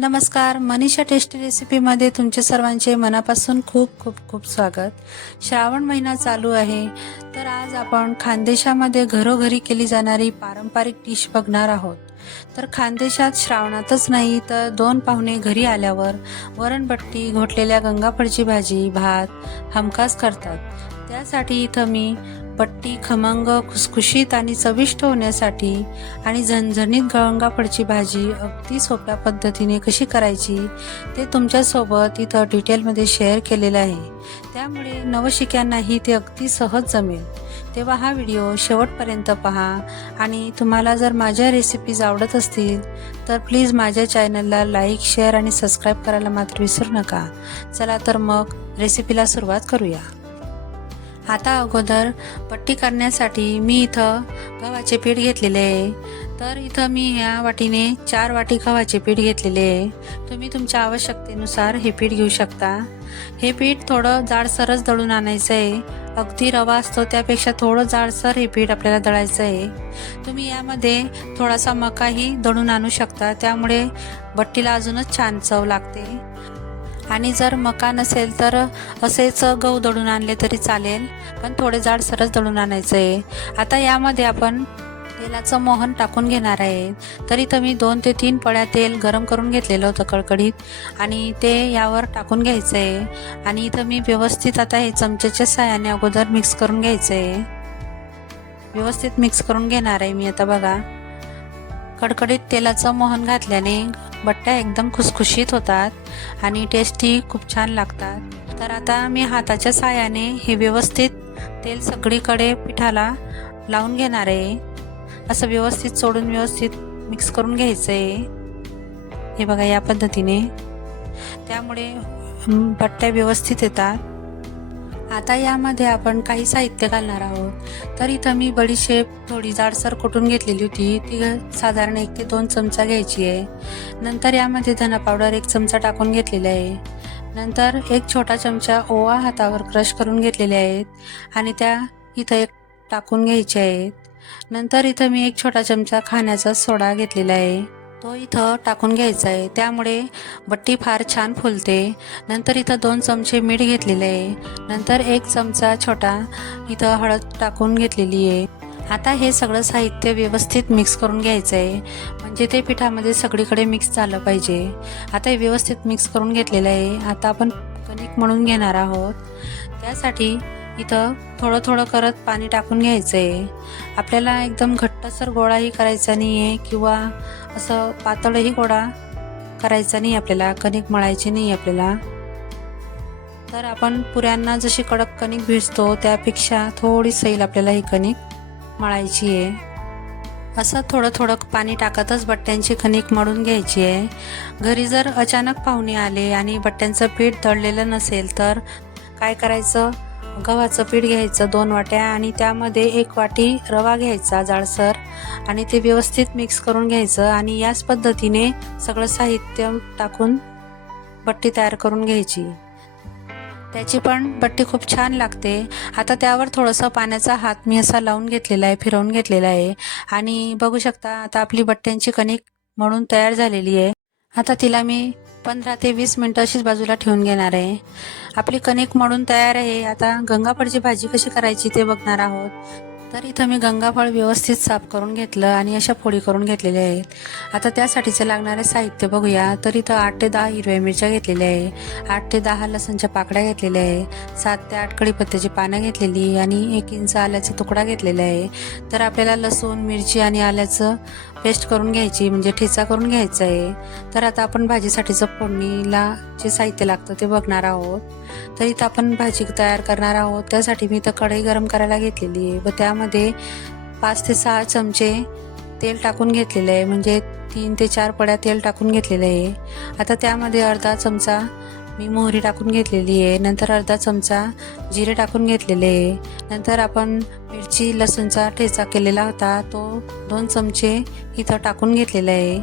नमस्कार मनीषा टेस्टी रेसिपीमध्ये तुमचे सर्वांचे मनापासून खूप खूप खूप स्वागत. श्रावण महिना चालू आहे तर आज आपण खानदेशामध्ये घरोघरी केली जाणारी पारंपरिक डिश बघणार आहोत. तर खानदेशात श्रावणातच नाही तर दोन पाहुणे घरी आल्यावर वरणबट्टी घोटलेल्या गंगाफळची भाजी भात हमखास करतात. त्यासाठी इथं मी पट्टी खमंग खुसखुशीत आणि चविष्ट होण्यासाठी आणि झणझणीत गळंगापडची भाजी अगदी सोप्या पद्धतीने कशी करायची ते तुमच्यासोबत इथं डिटेलमध्ये शेअर केलेलं आहे. त्यामुळे नवशिक्यांनाही ते अगदी सहज जमेल. तेव्हा हा व्हिडिओ शेवटपर्यंत पहा आणि तुम्हाला जर माझ्या रेसिपीज आवडत असतील तर प्लीज माझ्या चॅनलला लाईक शेअर आणि सबस्क्राईब करायला मात्र विसरू नका. चला तर मग रेसिपीला सुरुवात करूया. आता अगोदर पट्टी करण्यासाठी मी इथं गव्हाचे पीठ घेतलेले आहे. तर इथं मी ह्या वाटीने चार वाटी गव्हाचे पीठ घेतलेले आहे. तुम्ही तुमच्या आवश्यकतेनुसार हे पीठ घेऊ शकता. हे पीठ थोडं जाडसरच दळून आणायचं आहे. अगदी रवा असतो त्यापेक्षा थोडं जाडसर हे पीठ आपल्याला दळायचं आहे. तुम्ही यामध्ये थोडासा मकाही दळून आणू शकता. त्यामुळे बट्टीला अजूनच छान चव लागते. आणि जर मका नसेल तर असेच गहू दळून आणले तरी चालेल पण थोडे जाड सरस दळून आणायचं. आहे आता यामध्ये आपण तेलाचं मोहन टाकून घेणार आहे. तरी तर मी दोन ते तीन पळ्या तेल गरम करून घेतलेलं होतं कडकडीत आणि ते यावर टाकून घ्यायचं. आहे आणि इथं मी व्यवस्थित आता हे चमच्याच्या साह्याने अगोदर मिक्स करून घ्यायचं. आहे व्यवस्थित मिक्स करून घेणार आहे मी आता बघा. कडकडीत तेलाचं मोहन घातल्याने बट्ट्या एकदम खुसखुशीत होतात आणि टेस्टी खूप छान लागतात. तर आता मी हाताच्या साह्याने हे व्यवस्थित तेल सगळीकडे पिठाला लावून घेणार आहे. असं व्यवस्थित सोडून व्यवस्थित मिक्स करून घ्यायचं आहे हे बघा या पद्धतीने. त्यामुळे बट्ट्या व्यवस्थित येतात. आता यामध्ये आपण काही साहित्य घालणार आहोत. तर इथं मी बडीशेप थोडी जाडसर कुटून घेतलेली होती ती साधारण एक ते दोन चमचा घ्यायची आहे. नंतर यामध्ये धना पावडर एक चमचा टाकून घेतलेला आहे. नंतर एक छोटा चमचा ओवा हातावर क्रश करून घेतलेले आहेत आणि त्या इथं एक टाकून घ्यायच्या आहेत. नंतर इथं मी एक छोटा चमचा खाण्याचा सोडा घेतलेला आहे. तो इथं टाकून घ्यायचा आहे त्यामुळे बट्टी फार छान फुलते. नंतर इथं दोन चमचे मीठ घेतलेले आहे. नंतर एक चमचा छोटा इथं हळद टाकून घेतलेली आहे. आता हे सगळं साहित्य व्यवस्थित मिक्स करून घ्यायचं आहे म्हणजे ते पिठामध्ये सगळीकडे मिक्स झालं पाहिजे. आता हे व्यवस्थित मिक्स करून घेतलेलं आहे. आता आपण कणिक म्हणून घेणार आहोत. त्यासाठी इथं थोडं थोडं करत पाणी टाकून घ्यायचं आहे आपल्याला एकदम घट्टसर गोळाही करायचा नाही आहे किंवा असं पातळही गोळा करायचा नाही आपल्याला कणिक मळायची नाही आपल्याला. तर आपण पुऱ्यांना जशी कडक कणिक भिजतो त्यापेक्षा थोडी सैल आपल्याला ही कणिक मळायची आहे असं थोडं थोडं पाणी टाकतच बट्ट्यांची कणिक मळून घ्यायची आहे घरी जर अचानक पाहुणे आले आणि बट्ट्यांचं पीठ दळलेलं नसेल तर काय करायचं? गव्हाचं पीठ घ्यायचं दोन वाट्या आणि त्यामध्ये एक वाटी रवा घ्यायचा जाडसर. आणि ते व्यवस्थित मिक्स करून घ्यायचं आणि याच पद्धतीने सगळं साहित्य टाकून बट्टी तयार करून घ्यायची. त्याची पण बट्टी खूप छान लागते. आता त्यावर थोडंसं पाण्याचा हात मी असा लावून घेतलेला आहे फिरवून घेतलेला आहे. आणि बघू शकता आता आपली बट्ट्यांची कणिक म्हणून तयार झालेली आहे. आता तिला मी पंधरा ते वीस मिनटं अशीच बाजूला ठेवून घेणार आहे. आपली कणिक मळून तयार आहे. आता गंगाफळची भाजी कशी करायची ते बघणार आहोत. तर इथं मी गंगाफळ व्यवस्थित साफ करून घेतलं आणि अशा फोडी करून घेतलेल्या आहेत. आता त्यासाठीचे लागणारे साहित्य बघूया. तर इथं आठ ते दहा हिरव्या मिरच्या घेतलेल्या आहे. आठ ते दहा लसणच्या पाकड्या घेतलेल्या आहे. सात ते आठ कढीपत्त्याची पानं घेतलेली आणि एक इंच आल्याचा तुकडा घेतलेला आहे. तर आपल्याला लसूण मिरची आणि आल्याचं पेस्ट करून घ्यायची म्हणजे ठेचा करून घ्यायचा आहे तर आता आपण भाजीसाठीचं फोडणीला जे साहित्य लागतं ते बघणार आहोत. तर इथं आपण भाजी तयार करणार आहोत. त्यासाठी मी इथं कढई गरम करायला घेतलेली आहे. व त्यामध्ये पाच ते सहा चमचे तेल टाकून घेतलेलं आहे. म्हणजे तीन ते चार पड्या तेल टाकून घेतलेलं आहे. आता त्यामध्ये अर्धा चमचा मी मोहरी टाकून घेतलेली आहे. नंतर अर्धा चमचा जिरे टाकून घेतलेले आहे. नंतर आपण मिरची लसूणचा ठेचा केलेला होता. तो दोन चमचे इथं टाकून घेतलेला आहे.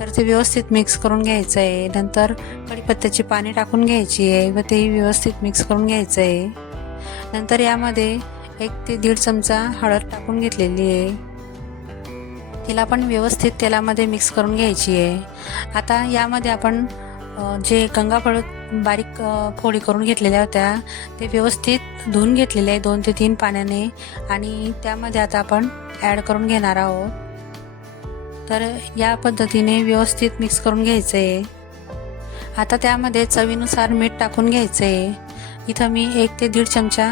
तर ते व्यवस्थित मिक्स करून घ्यायचं आहे. नंतर कढीपत्त्याची पाणी टाकून घ्यायची आहे व तेही व्यवस्थित मिक्स करून घ्यायचं आहे. नंतर यामध्ये एक ते दीड चमचा हळद टाकून घेतलेली आहे. तिला पण व्यवस्थित तेलामध्ये मिक्स करून घ्यायची आहे. आता यामध्ये आपण जे गंगाफळ बारीक फोडी करून घेतलेल्या होत्या ते व्यवस्थित धुवून घेतलेले आहे दोन ते तीन पाण्याने आणि त्यामध्ये आता आपण ॲड करून घेणार आहोत. तर या पद्धतीने व्यवस्थित मिक्स करून घ्यायचं आहे. आता त्यामध्ये चवीनुसार मीठ टाकून घ्यायचं आहे. इथं मी एक ते दीड चमचा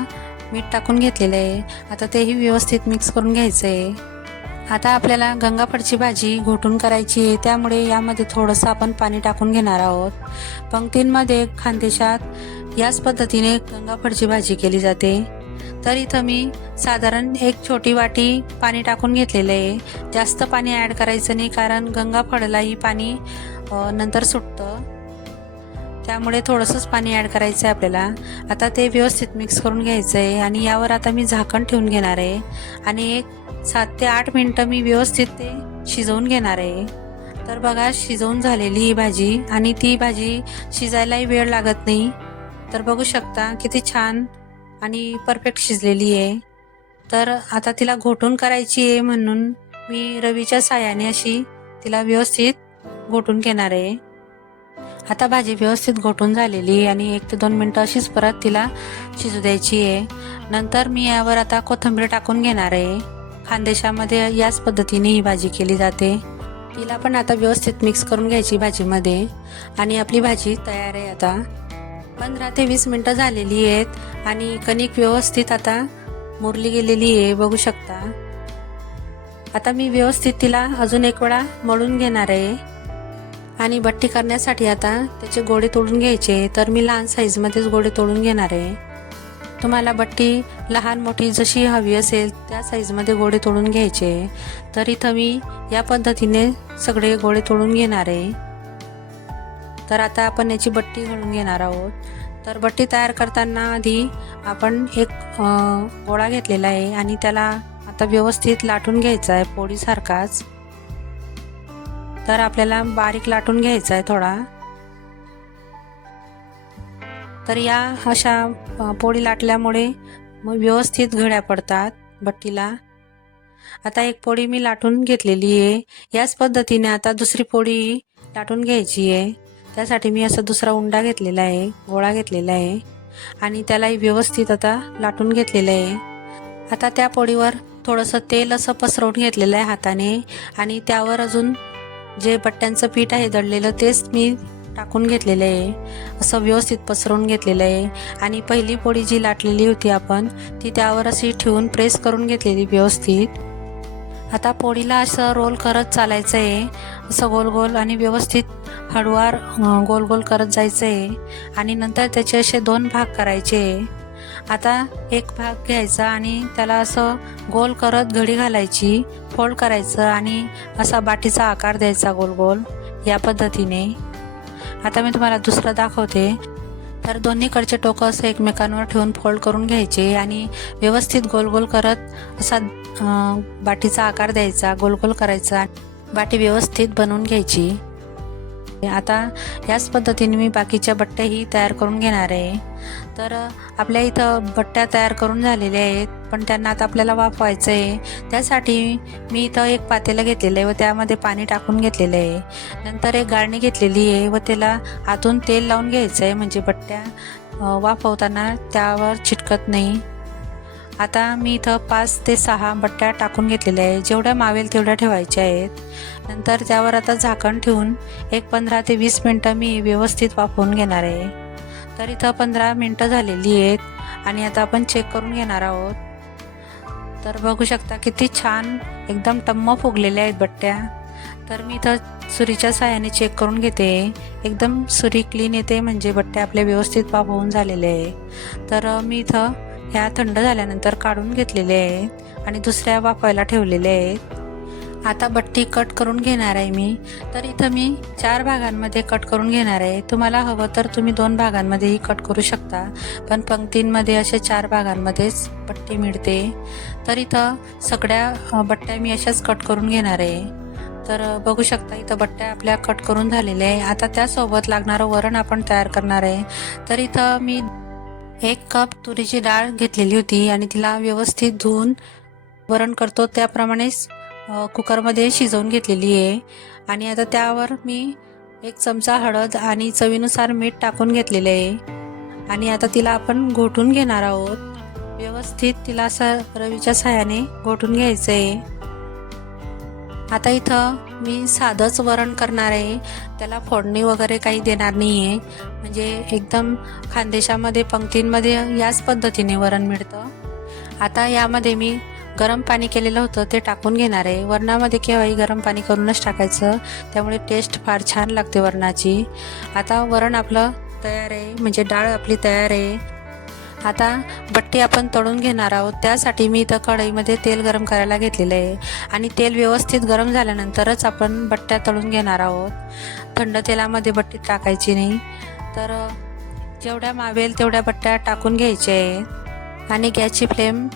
मीठ टाकून घेतलेलं आहे. आता तेही व्यवस्थित मिक्स करून घ्यायचं आहे. आता आपल्याला गंगाफळची भाजी घोटून करायची आहे. त्यामुळे यामध्ये थोडंसं आपण पाणी टाकून घेणार आहोत. पंक्तींमध्ये खानदेशात याच पद्धतीने गंगाफळची भाजी केली जाते. तर इथं मी साधारण एक छोटी वाटी पाणी टाकून घेतलेलं आहे. जास्त पाणी ॲड करायचं नाही कारण गंगाफळलाही पाणी नंतर सुटतं. त्यामुळे थोडंसंच पाणी ॲड करायचं आहे आपल्याला. आता ते व्यवस्थित मिक्स करून घ्यायचं आहे आणि यावर आता मी झाकण ठेवून घेणार आहे. आणि एक सात ते आठ मिनटं मी व्यवस्थित ते शिजवून घेणार आहे. तर बघा शिजवून झालेली ही भाजी आणि ती भाजी शिजायलाही वेळ लागत नाही. तर बघू शकता किती छान आणि परफेक्ट शिजलेली आहे. तर आता तिला घोटून करायची आहे म्हणून मी रवीच्या साह्याने अशी तिला व्यवस्थित घोटून घेणार आहे. आता भाजी व्यवस्थित घोटून झालेली आहे आणि एक ते दोन मिनटं अशीच परत तिला शिजू द्यायची आहे. नंतर मी यावर आता कोथिंबीर टाकून घेणार आहे. खानदेशामध्ये याच पद्धतीने ही भाजी केली जाते. तिला पण आता व्यवस्थित मिक्स करून घ्यायची भाजीमध्ये. आणि आपली भाजी तयार आहे आता. पंधरा ते वीस मिनटं झालेली आहेत आणि कणिक व्यवस्थित आता मुरली गेलेली आहे बघू शकता. आता मी व्यवस्थित तिला अजून एक वेळा मळून घेणार आहे. आणि बट्टी करण्यासाठी आता त्याचे गोळे तोडून घ्यायचे. तर मी लहान साईजमध्येच गोळे तोडून घेणार आहे. तुम्हाला बट्टी लहान मोठी जशी हवी असेल त्या साईजमध्ये गोळे तोडून घ्यायचे. तर इथं मी या पद्धतीने सगळे गोळे तोडून घेणार आहे. तर आता आपण याची बट्टी घालून घेणार आहोत. तर बट्टी तयार करताना आधी आपण एक गोळा घेतलेला आहे आणि त्याला आता व्यवस्थित लाटून घ्यायचा आहे पोळीसारखाच तर आपल्याला बारीक लाटून घ्यायचा आहे थोडा. तर या अशा पोळी लाटल्यामुळे मग व्यवस्थित घड्या पडतात भट्टीला आता एक पोळी मी लाटून घेतलेली आहे. याच पद्धतीने आता दुसरी पोळी लाटून घ्यायची आहे. त्यासाठी मी असा दुसरा उंडा घेतलेला आहे गोळा घेतलेला आहे आणि त्यालाही व्यवस्थित आता लाटून घेतलेलं आहे. आता त्या पोळीवर थोडंसं तेल असं पसरवून घेतलेलं आहे हाताने आणि त्यावर अजून जे पट्ट्यांचं पीठ आहे दळलेलं तेच मी टाकून घेतलेलं आहे. असं व्यवस्थित पसरवून घेतलेलं आहे. आणि पहिली पोळी जी लाटलेली होती आपण ती त्यावर अशी ठेवून प्रेस करून घेतलेली व्यवस्थित. आता पोळीला असं रोल करत चालायचं आहे. असं गोल गोल आणि व्यवस्थित हळूवार गोल गोल करत जायचं आहे. आणि नंतर त्याचे असे दोन भाग करायचे आता एक भाग घ्यायचा आणि त्याला असं गोल करत घडी घालायची फोल्ड करायचं आणि असा बाटीचा आकार द्यायचा गोल गोल या पद्धतीने. आता मी तुम्हाला दुसरं दाखवते. तर दोन्हीकडचे टोकं असं एकमेकांवर ठेवून फोल्ड करून घ्यायचे आणि व्यवस्थित गोल गोल करत असा बाटीचा आकार द्यायचा गोल गोल करायचा बाटी व्यवस्थित बनवून घ्यायची. आता याच पद्धतीने मी बाकीच्या बट्ट्याही तयार करून घेणार आहे. तर आपल्या इथं बट्ट्या तयार करून झालेल्या आहेत पण त्यांना आता आपल्याला वाफवायचं आहे त्यासाठी मी इथं एक पातेलं घेतलेलं आहे व त्यामध्ये पाणी टाकून घेतलेलं आहे. नंतर एक गाळणी घेतलेली आहे व त्याला आतून तेल लावून घ्यायचं आहे म्हणजे बट्ट्या वाफवताना त्यावर चिटकत नाही. आता मी इथं पाच ते सहा बट्ट्या टाकून घेतलेल्या आहे जेवढ्या मावेल तेवढ्या ठेवायच्या आहेत. नंतर त्यावर आता झाकण ठेवून एक पंधरा ते वीस मिनटं मी व्यवस्थित वाफवून घेणार आहे. तर इथं पंधरा मिनटं झालेली आहेत आणि आता आपण चेक करून घेणार आहोत. तर बघू शकता किती छान एकदम टम्म फुगलेल्या आहेत बट्ट्या. तर मी इथं सुरीच्या साह्याने चेक करून घेते. एकदम सुरी क्लीन येते म्हणजे बट्ट्या आपल्या व्यवस्थित वाफवून झालेले आहे. तर मी इथं ह्या थंड झाल्यानंतर काढून घेतलेले आहेत आणि दुसऱ्या वाफायला ठेवलेले आहेत. आता बट्टी कट करून घेणार आहे मी. तर इथं मी चार भागांमध्ये कट करून घेणार आहे. तुम्हाला हवं तर तुम्ही दोन भागांमध्येही कट करू शकता. पण पंक्तींमध्ये असे चार भागांमध्येच पट्टी मिळते. तर इथं सगळ्या बट्ट्या मी अशाच कट करून घेणार आहे. तर बघू शकता इथं बट्ट्या आपल्या कट करून झालेल्या आहे. आता त्यासोबत लागणारं वरण आपण तयार करणार आहे. तर इथं मी एक कप तुरीची डाळ घेतलेली होती आणि तिला व्यवस्थित धुवून वरण करतो. त्याप्रमाणेच कुकरमध्ये शिजवून घेतलेली आहे. आणि आता त्यावर मी एक चमचा हळद आणि चवीनुसार मीठ टाकून घेतलेले आहे. आणि आता तिला आपण घोटून घेणार आहोत. व्यवस्थित तिला असं रवीच्या साह्याने घोटून घ्यायचं आहे आता इथं मी साधंच वरण करणार आहे. त्याला फोडणी वगैरे काही देणार नाही आहे म्हणजे एकदम खानदेशामध्ये पंक्तींमध्ये याच पद्धतीने वरण मिळतं. आता यामध्ये मी गरम पाणी केलेलं होतं ते टाकून घेणार आहे. वरणामध्ये केव्हाही गरम पाणी करूनच टाकायचं. त्यामुळे टेस्ट फार छान लागते वरणाची. आता वरण आपलं तयार आहे. म्हणजे डाळ आपली तयार आहे. आता बट्टी आपण तळून घेणार आहोत. त्यासाठी मी इथं कढईमध्ये तेल गरम करायला घेतलेलं आहे. आणि तेल व्यवस्थित गरम झाल्यानंतरच आपण बट्ट्या तळून घेणार आहोत. थंड तेलामध्ये बट्टी टाकायची नाही. तर जेवढ्या मावेल तेवढ्या बट्ट्या टाकून घ्यायच्या आहेत आणि गॅसची फ्लेम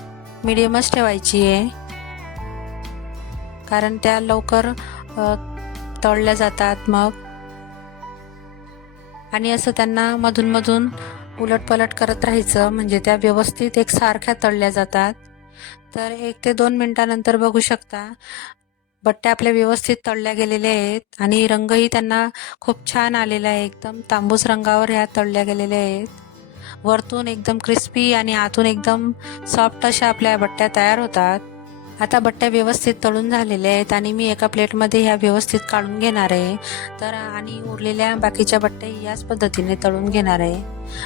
मिडियमच ठेवायची आहे. कारण त्या लवकर तळल्या जातात मग. आणि असं त्यांना मधूनमधून उलटपलट करत राहायचं. म्हणजे त्या व्यवस्थित एक सारख्या तळल्या जातात. तर एक ते दोन मिनटानंतर बघू शकता. बट्ट्या आपल्या व्यवस्थित तळल्या गेलेल्या आहेत. आणि रंगही त्यांना खूप छान आलेला आहे. एकदम तांबूस रंगावर ह्या तळल्या गेलेल्या आहेत. वरतून एकदम क्रिस्पी आणि आतून एकदम सॉफ्ट अशा आपल्या बट्ट्या तयार होतात. आता बट्ट्या व्यवस्थित तळून झालेल्या आहेत आणि मी एका प्लेटमध्ये ह्या व्यवस्थित काढून घेणार आहे. तर आणि उरलेल्या बाकीच्या बट्ट्या याच पद्धतीने तळून घेणार आहे.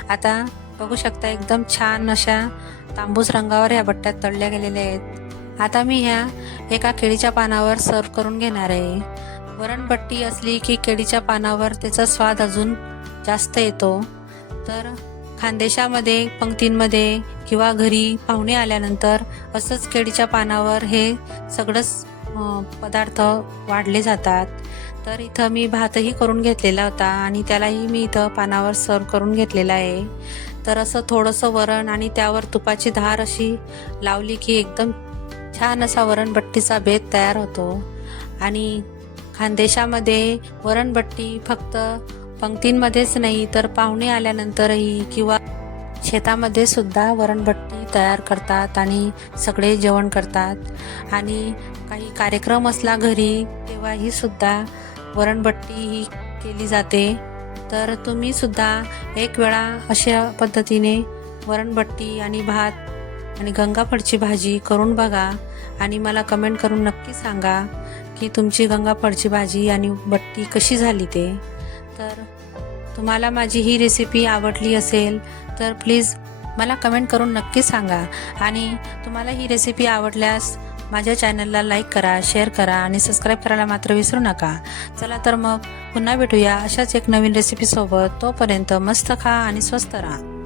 आता बघू शकता एकदम छान अशा तांबूस रंगावर ह्या बट्ट्या तळल्या गेलेल्या आहेत. आता मी ह्या एका केळीच्या पानावर सर्व करून घेणार आहे. वरणपट्टी असली की केळीच्या पानावर त्याचा स्वाद अजून जास्त येतो. तर खानदेशामध्ये पंक्तींमध्ये किंवा घरी पाहुणे आल्यानंतर असंच केळीच्या पानावर हे सगळंच पदार्थ वाढले जातात. तर इथं मी भातही करून घेतलेला होता आणि त्यालाही मी इथं पानावर सर्व करून घेतलेला आहे. तर असं थोडंसं वरण आणि त्यावर तुपाची धार अशी लावली की एकदम छान असा वरणबट्टीचा बेत तयार होतो. आणि खानदेशामध्ये वरणबट्टी फक्त पंक्तींमध्येच नाही तर पाहुणे आल्यानंतरही किंवा शेतामध्ये सुद्धा वरणबट्टी तयार करतात आणि सगळे जेवण करतात. आणि काही कार्यक्रम असला घरी तेव्हाही सुद्धा वरणभट्टी ही केली जाते. तर तुम्ही सुद्धा एक वेळा अशा पद्धतीने वरणबट्टी आणि भात आणि गंगाफळची भाजी करून बघा आणि मला कमेंट करून नक्की सांगा की तुमची गंगाफळची भाजी आणि बट्टी कशी झाली ते. तर तुम्हाला माझी ही रेसिपी आवडली असेल तर प्लीज मला कमेंट करून नक्की सांगा. आणि तुम्हाला ही रेसिपी आवडल्यास माझ्या चॅनलला लाईक करा शेअर करा आणि सबस्क्राईब करायला मात्र विसरू नका. चला तर मग पुन्हा भेटूया अशाच एक नवीन रेसिपीसोबत तोपर्यंत मस्त खा आणि स्वस्त राहा.